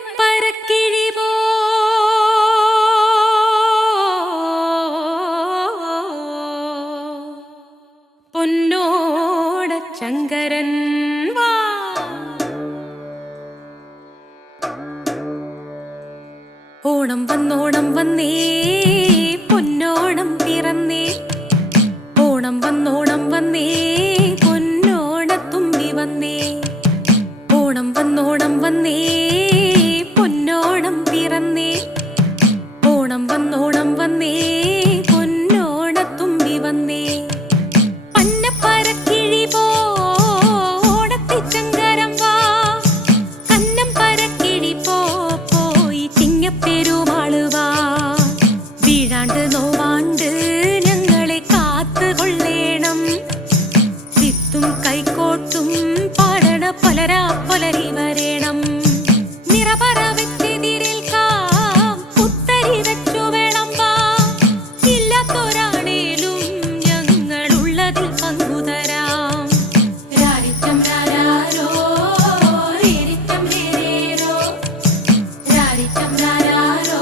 പന്നപ്പരക്കിഴി പോ പൊന്നോട ചങ്കരൻ വാ ഓണം വന്നോണം വന്നേ പൊന്നോണം പിറന്നേ ഓണം വന്നോണം വന്നേ പൊന്നോണത്തുമ്പി വന്നേ ഓണം വന്നോണം വന്നേ പൊന്നോണം പിറന്നേ ഓണം വന്നോണം വന്നേ പൊന്നോണത്തുമ്പി വന്നേ പന്നപ്പരക്കിഴി പോ ഓടത്തിച്ചങ്കരം വാ കന്നം പരക്കിഴി പോ പോയി ചിങ്ങപ്പെരുമാള് വാ വീഴാണ്ട് നോവാണ്ട് ഞങ്ങളെ കാത്തുകൊള്ളേണം വിത്തും കൈക്കോട്ടും പാടണ പുലരാ പുലരി വരേണം നിറപറ വെച്ചെതിരേൽക്കാം പുത്തരി വെച്ചു വേണം വാ ഇല്ലാത്തൊരാണേലും ഞങ്ങളുള്ളതിൽ പങ്കുതരാം രാരിച്ചം രാരാരോ രേരിച്ചം രേരേരോ രാരിച്ചം രാരാരോ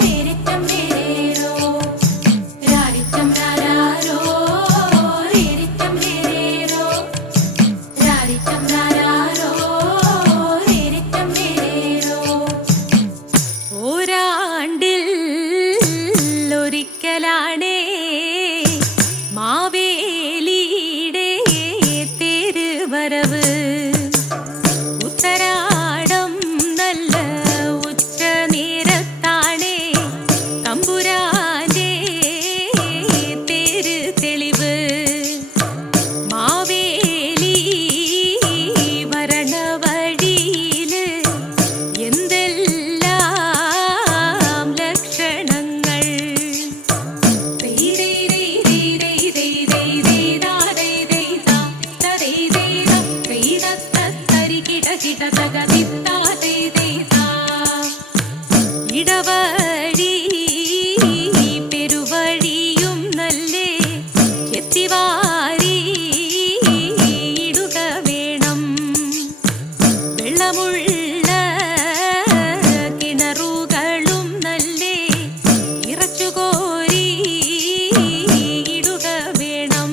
രേരിച്ചം രേരേരോ രാരിച്ചം രാരാരോ രേരിച്ചം രേരേരോ രാരിച്ചം രാരാരോ രേരിച്ചം രേരേരോ ഒരാണ്ടിൽ ഒരിക്കലാണേ മാവേലിയുടെ തേരുവരവ് ഉത്തരാടം നല്ല ഉച്ച നേരത്താണേ തമ്പുരാന്റെ തേര് തെളിവ് മാവേലി വരണ വഴിയില് എന്തെല്ലാം ലക്ഷണങ്ങൾ ഇടവഴി പെരുവഴിയും നല്ലേ എത്തിവാരി ഇടുക വേണം വെള്ളമുള്ള കിണറുകളും നല്ലേ ഇറച്ചുകോരി ഇടുക വേണം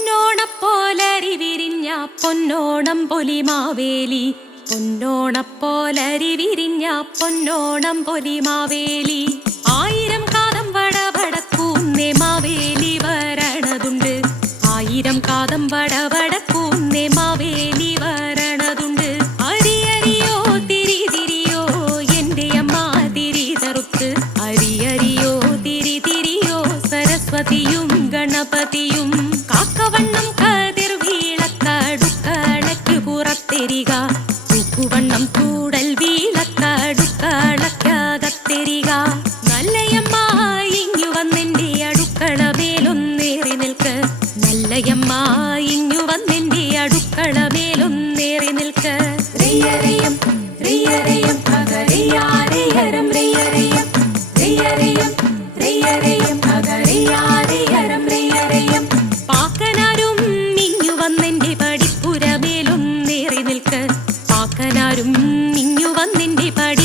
പൊന്നോണപ്പോലരി വിരിഞ്ഞ പൊന്നോണം പൊലിമാവേലി പൊന്നോണപ്പോലരി വിരിഞ്ഞ പൊന്നോണം പൊലിമാവേലി ആയിരം കാതം വടവടക്കൂന്നേ മാവേലി വരണതുണ്ട് ആയിരം കാതം വടവടക്കൂന്നേ മാവേലി വരണതുണ്ട് അരിയരിയോ തിരി തിരിയോ എന്റെ അമ്മ തിരി തറുത്ത് അരിയരിയോ തിരി തിരിയോ സരസ്വതിയും ഗണപതിയും കാക്കവണ്ണം കതിർ വീളക്കടുക്കളയ്ക്ക് പുറത്തെരിക തൂക്കുവണ്ണം കൂടൽ വീളക്കടുക്കളയ്ക്കകത്തെരിക നല്ലയമ്മ ഇങ്ങു വന്നെന്റെ അടുക്കള മേലൊന്നേറി നിൽക്ക് നല്ലയമ്മ ഇങ്ങു വന്നെന്റെ അടുക്കള മേലൊന്നേറി നിൽക്ക് റിയറിയം റിയറിയം പകരയാരേയരം റിയറിയം റിയറിയം റിയറിയം പകരയാരേയരം റിയറിയം പാക്കനാരും ഇങ്ങു വന്നെന്റെ പടിപ്പുര മേലൊന്നേറി നിൽക്ക് പാക്കനാരും ഇങ്ങു വന്നെന്റെ പടി